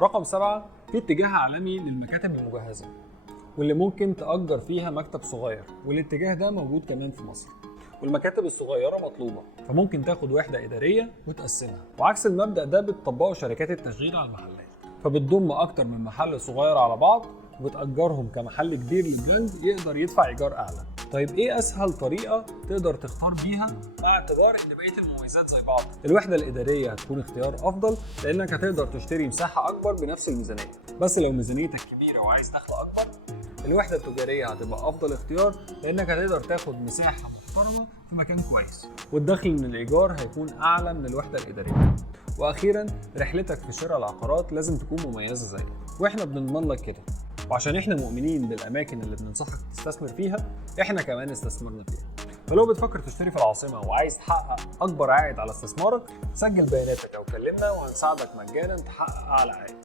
رقم 7 في اتجاه عالمي للمكاتب المجهزة واللي ممكن تأجر فيها مكتب صغير، والاتجاه ده موجود كمان في مصر. والمكاتب الصغيرة مطلوبة، فممكن تاخد وحدة إدارية وتقسمها. وعكس المبدأ ده بتطبقه شركات التشغيل على المحلات، فبتضم أكتر من محل صغير على بعض وتأجرهم كمحل كبير للبراند يقدر يدفع إيجار أعلى. طيب إيه أسهل طريقة تقدر تختار بيها مع اعتبار إن بقية المميزات زي بعض؟ الوحدة الإدارية هتكون اختيار أفضل لأنك هتقدر تشتري مساحة أكبر بنفس الميزانية. بس لو ميزانيتك كبيرة وعايز دخل أكبر، الوحدة التجارية هتبقى أفضل اختيار لأنك هتقدر تاخد مساحة محترمة في مكان كويس، والدخل من الإيجار هيكون أعلى من الوحدة الإدارية. وأخيراً، رحلتك في شراء العقارات لازم تكون مميزة زيك، وإحنا بنضمن لك كده. وعشان إحنا مؤمنين بالأماكن اللي بننصحك تستثمر فيها، إحنا كمان استثمرنا فيها. فلو بتفكر تشتري في العاصمة وعايز تحقق أكبر عائد على استثمارك، سجل بياناتك أو كلمنا وهنساعدك مجاناً تحقق أعلى عائد.